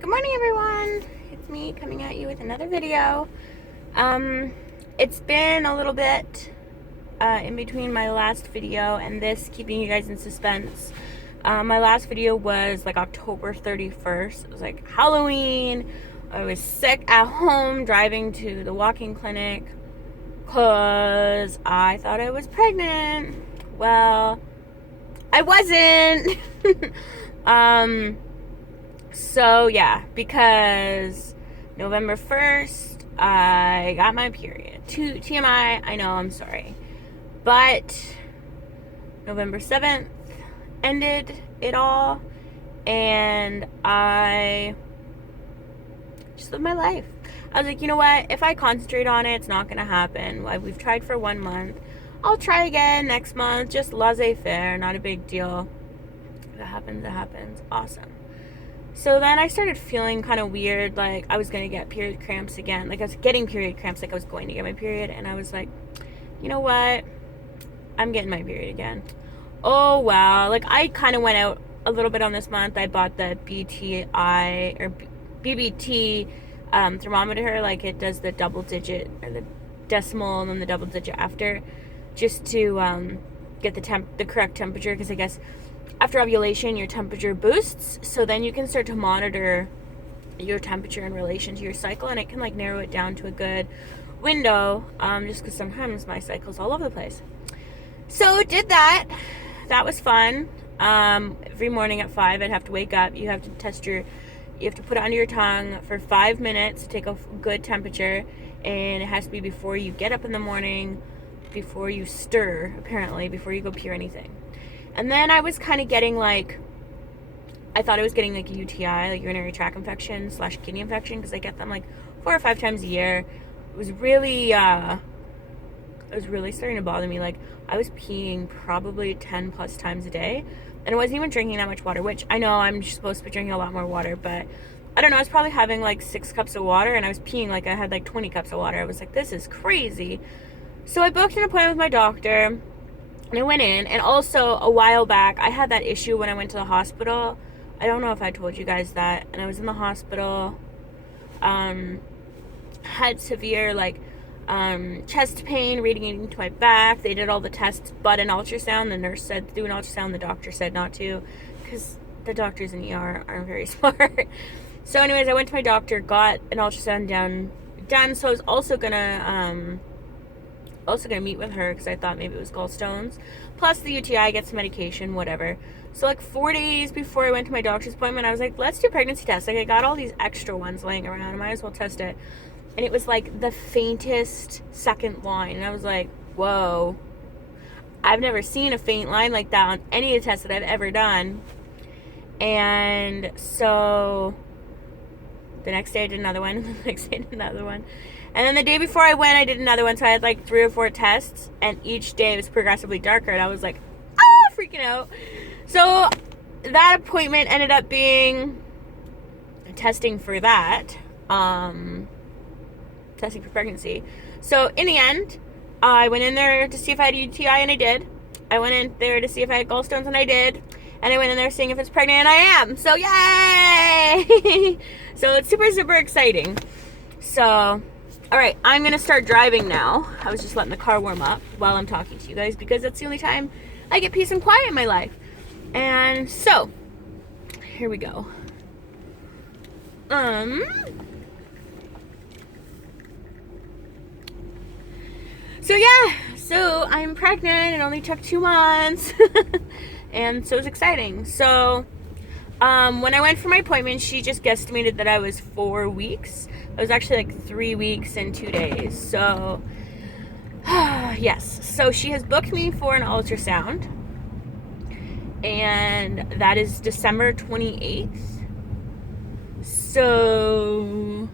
Good morning, everyone. It's me coming at you with another video. It's been a little bit in between my last video and this, keeping you guys in suspense. My last video was like October 31st. It was like Halloween. I was sick at home driving to the walking clinic because I thought I was pregnant. Well, I wasn't. So yeah, because November 1st, I got my period. TMI, I know, I'm sorry. But November 7th ended it all, and I just lived my life. I was like, you know what? If I concentrate on it, it's not going to happen. We've tried for 1 month. I'll try again next month. Just laissez-faire, not a big deal. If it happens, it happens. Awesome. So then I started feeling kind of weird, like I was going to get period cramps again. Like I was getting period cramps, like I was going to get my period. And I was like, you know what? I'm getting my period again. Oh, wow. Like I kind of went out a little bit on this month. I bought the BBT thermometer. Like it does the double digit or the decimal and then the double digit after, just to get the correct temperature. Because I guess after ovulation, your temperature boosts, so then you can start to monitor your temperature in relation to your cycle, and it can like narrow it down to a good window, just because sometimes my cycle's all over the place. So did that. That was fun. Every morning at 5, I'd have to wake up. You have to put it under your tongue for 5 minutes to take a good temperature, and it has to be before you get up in the morning, before you stir, apparently, before you go pee or anything. And then I was kind of getting like, I thought I was getting like a UTI, like urinary tract infection / kidney infection, because I get them like 4 or 5 times a year. It was really starting to bother me. Like I was peeing probably 10 plus times a day, and I wasn't even drinking that much water, which I know I'm supposed to be drinking a lot more water, but I don't know. I was probably having like 6 cups of water, and I was peeing like I had like 20 cups of water. I was like, this is crazy. So I booked an appointment with my doctor. And I went in, and also a while back, I had that issue when I went to the hospital. I don't know if I told you guys that. And I was in the hospital, had severe, like, chest pain radiating to my back. They did all the tests but an ultrasound. The nurse said to do an ultrasound. The doctor said not to, because the doctors in ER aren't very smart. So anyways, I went to my doctor, got an ultrasound done. So I was also gonna meet with her because I thought maybe it was gallstones plus the UTI, get some medication, whatever. So like 4 days before I went to my doctor's appointment, I was like, let's do pregnancy tests. Like I got all these extra ones laying around, I might as well test it. And it was like the faintest second line, and I was like, whoa, I've never seen a faint line like that on any of the tests that I've ever done. And so the next day I did another one, the next day I did another one. And then the day before I went, I did another one. So I had like 3 or 4 tests, and each day it was progressively darker. And I was like, freaking out. So that appointment ended up being testing for that, testing for pregnancy. So in the end, I went in there to see if I had a UTI, and I did. I went in there to see if I had gallstones, and I did. And I went in there seeing if it's pregnant, and I am. So yay! So it's super, super exciting. So all right, I'm going to start driving now. I was just letting the car warm up while I'm talking to you guys, because that's the only time I get peace and quiet in my life. And so, here we go. So yeah, so I'm pregnant. It only took 2 months. And so it's exciting. So, when I went for my appointment, she just guesstimated that I was 4 weeks. It was actually like 3 weeks and 2 days. So, yes. So she has booked me for an ultrasound, and that is December 28th. So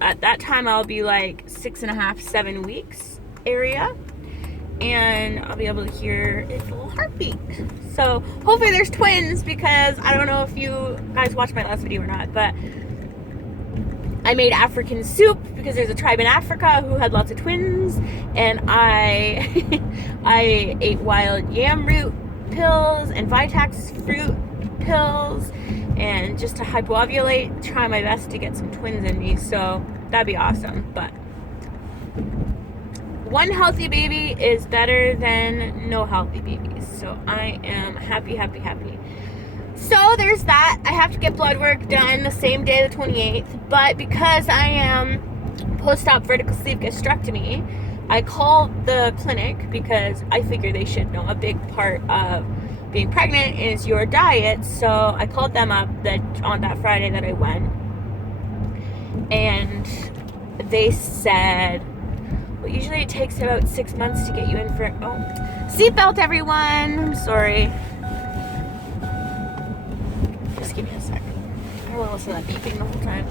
at that time, I'll be like 6.5, 7 weeks area, and I'll be able to hear its little heartbeat. So hopefully there's twins, because I don't know if you guys watched my last video or not, but I made African soup because there's a tribe in Africa who had lots of twins, and I I ate wild yam root pills and Vitax fruit pills and just to hypovulate, try my best to get some twins in me. So that'd be awesome. But one healthy baby is better than no healthy babies. So I am happy. So there's that. I have to get blood work done the same day, the 28th. But because I am post-op vertical sleeve gastrectomy, I called the clinic because I figure they should know a big part of being pregnant is your diet. So I called them up on that Friday that I went, and they said, well, usually it takes about 6 months to get you in for seatbelt, everyone. I'm sorry. Just give me a sec. I don't want to listen to that beeping the whole time.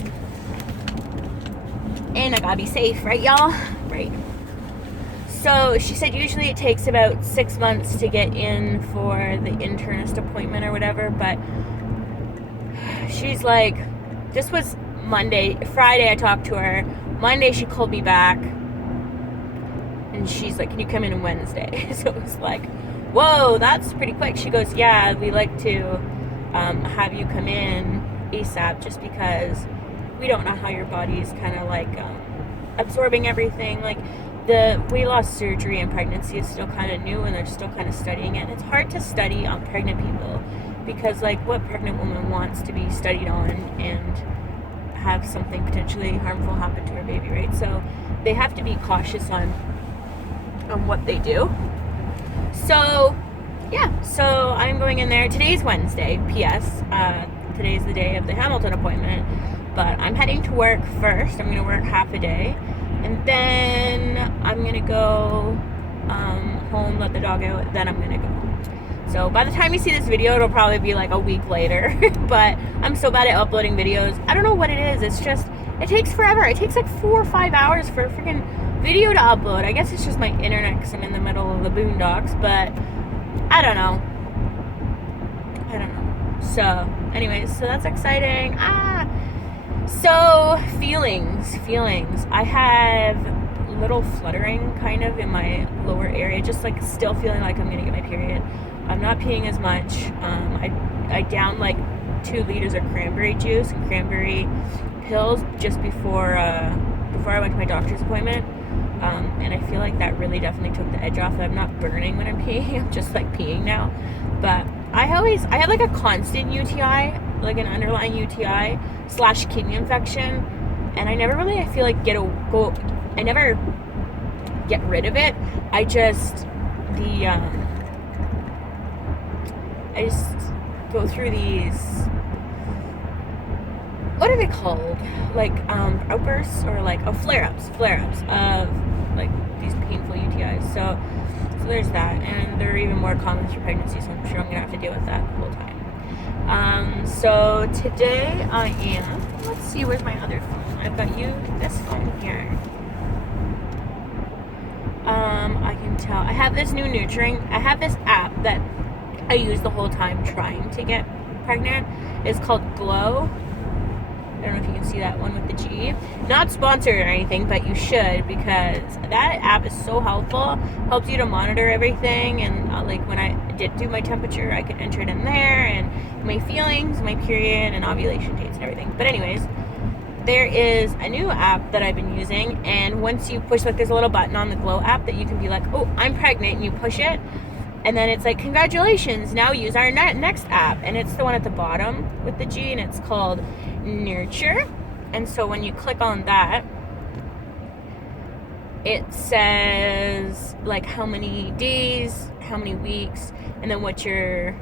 And I gotta be safe, right, y'all? Right. So she said usually it takes about 6 months to get in for the internist appointment or whatever, but she's like, this was Monday. Friday I talked to her. Monday she called me back, and she's like, can you come in on Wednesday? So it was like, whoa, that's pretty quick. She goes, yeah, we like to have you come in ASAP just because we don't know how your body is kind of like absorbing everything. Like, the weight loss surgery and pregnancy is still kind of new, and they're still kind of studying it. And it's hard to study on pregnant people because, like, what pregnant woman wants to be studied on and have something potentially harmful happen to her baby, right? So they have to be cautious on what they do. So yeah, so I'm going in there. Today's Wednesday, P.S. Today's the day of the Hamilton appointment, but I'm heading to work first. I'm going to work half a day, and then I'm going to go home, let the dog out, then I'm going to go. So by the time you see this video, it'll probably be like a week later, but I'm so bad at uploading videos. I don't know what it is. It's just, it takes forever. It takes like 4 or 5 hours for a freaking video to upload. I guess it's just my internet because I'm in the middle of the boondocks, but I don't know. So anyways, so that's exciting. So feelings. I have little fluttering kind of in my lower area, just like still feeling like I'm gonna get my period. I'm not peeing as much. I downed like 2 liters of cranberry juice and cranberry pills just before I went to my doctor's appointment. And I feel like that really definitely took the edge off. I'm not burning when I'm peeing. I'm just like peeing now. But I had like a constant UTI, like an underlying UTI / kidney infection, and I never really, I feel like I never get rid of it. I just go through these, what are they called? Like outbursts or like flare-ups of like these painful UTIs. So there's that, and they're even more common through pregnancy, so I'm sure I'm gonna have to deal with that the whole time. So today I am, let's see, where's my other phone? I've got this phone here. I can tell. I have this new nurturing. I have this app that I use the whole time trying to get pregnant. It's called Glow. I don't know if you can see that one with the G. Not sponsored or anything, but you should, because that app is so helpful. Helps you to monitor everything, and like when I did do my temperature, I could enter it in there, and my feelings, my period, and ovulation dates and everything. But anyways, there is a new app that I've been using, and once you push, like, there's a little button on the Glow app that you can be like, oh, I'm pregnant, and you push it, and then it's like, congratulations, now use our next app, and it's the one at the bottom with the G, and it's called Nurture. And so when you click on that, it says like how many days, how many weeks, and then what your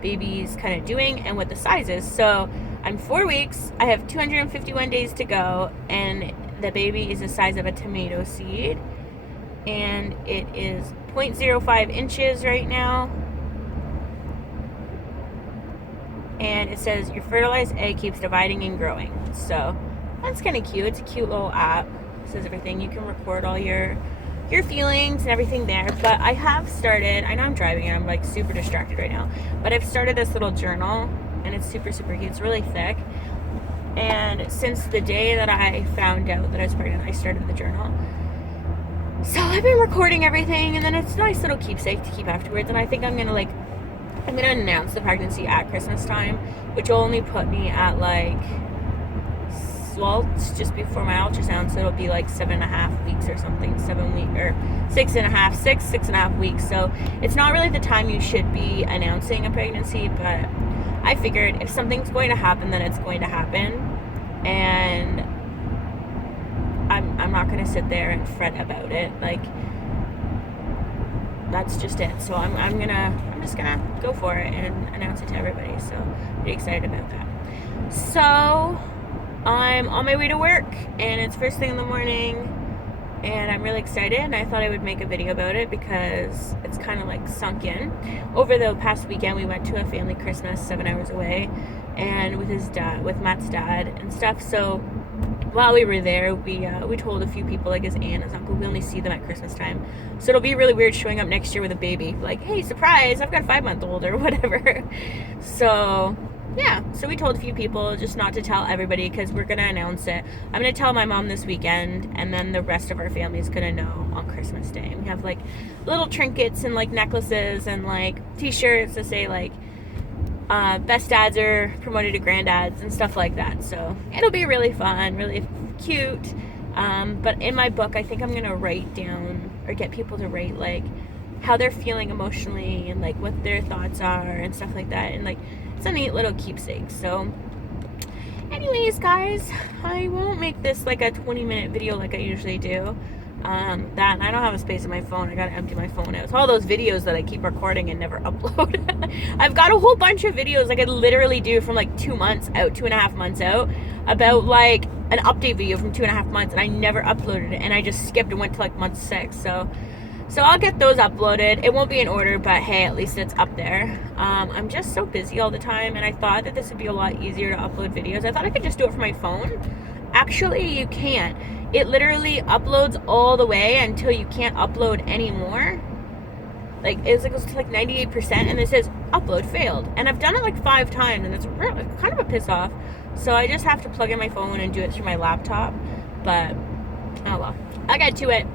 baby's kind of doing and what the size is. So I'm 4 weeks, I have 251 days to go, and the baby is the size of a tomato seed, and it is 0.05 inches right now. And it says your fertilized egg keeps dividing and growing. So that's kind of cute. It's a cute little app. It says everything. You can record all your feelings and everything there. But I have started, I know I'm driving and I'm like super distracted right now, but I've started this little journal, and it's super cute. It's really thick. And since the day that I found out that I was pregnant, I started the journal. So I've been recording everything, and then it's a nice little keepsake to keep afterwards. And I think I'm gonna announce the pregnancy at Christmas time, which will only put me at like, well, it's just before my ultrasound, so it'll be like 7.5 weeks or something, 7 weeks or 6.5 weeks. So it's not really the time you should be announcing a pregnancy, but I figured if something's going to happen, then it's going to happen, and I'm not going to sit there and fret about it. Like, that's just it. So I'm just gonna go for it and announce it to everybody. So pretty excited about that. So I'm on my way to work, and it's first thing in the morning, and I'm really excited, and I thought I would make a video about it because it's kind of like sunk in. Over the past weekend, we went to a family Christmas 7 hours away, and with Matt's dad and stuff. So while we were there, we told a few people, like his aunt, his uncle, we only see them at Christmas time. So it'll be really weird showing up next year with a baby. Like, hey, surprise, I've got a 5-month-old or whatever. So yeah, so we told a few people just not to tell everybody because we're going to announce it. I'm going to tell my mom this weekend, and then the rest of our family is going to know on Christmas Day. We have like little trinkets and like necklaces and like t-shirts that say like best dads are promoted to granddads and stuff like that. So it'll be really fun, really cute. But in my book, I think I'm going to write down or get people to write like how they're feeling emotionally and like what their thoughts are and stuff like that. And like, it's a neat little keepsake. So anyways, guys, I won't make this like a 20-minute video like I usually do. That and I don't have a space in my phone. I gotta empty my phone out. It's all those videos that I keep recording and never upload. I've got a whole bunch of videos like I literally do from like 2 months out, 2.5 months out, about like an update video from 2.5 months, and I never uploaded it, and I just skipped and went to like month 6. So I'll get those uploaded. It won't be in order, but hey, at least it's up there. I'm just so busy all the time, and I thought that this would be a lot easier to upload videos. I thought I could just do it from my phone. Actually, you can't. It literally uploads all the way until you can't upload anymore. Like, it goes to like 98%, and it says upload failed. And I've done it like 5 times, and it's really kind of a piss off. So I just have to plug in my phone and do it through my laptop. But oh well, I'll get to it.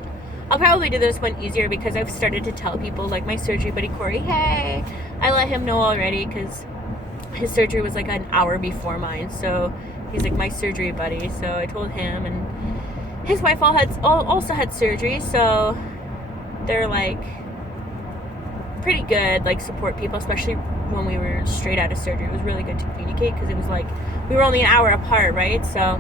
I'll probably do this one easier because I've started to tell people, like my surgery buddy Corey, hey, I let him know already because his surgery was like an hour before mine. So he's like my surgery buddy. So I told him, and his wife also had surgery. So they're like pretty good, like support people, especially when we were straight out of surgery. It was really good to communicate because it was like we were only an hour apart, right? So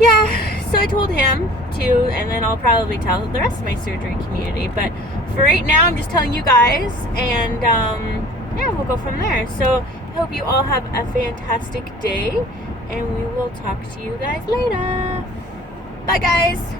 yeah, so I told him too, and then I'll probably tell the rest of my surgery community. But for right now, I'm just telling you guys, and yeah, we'll go from there. So I hope you all have a fantastic day, and we will talk to you guys later. Bye, guys.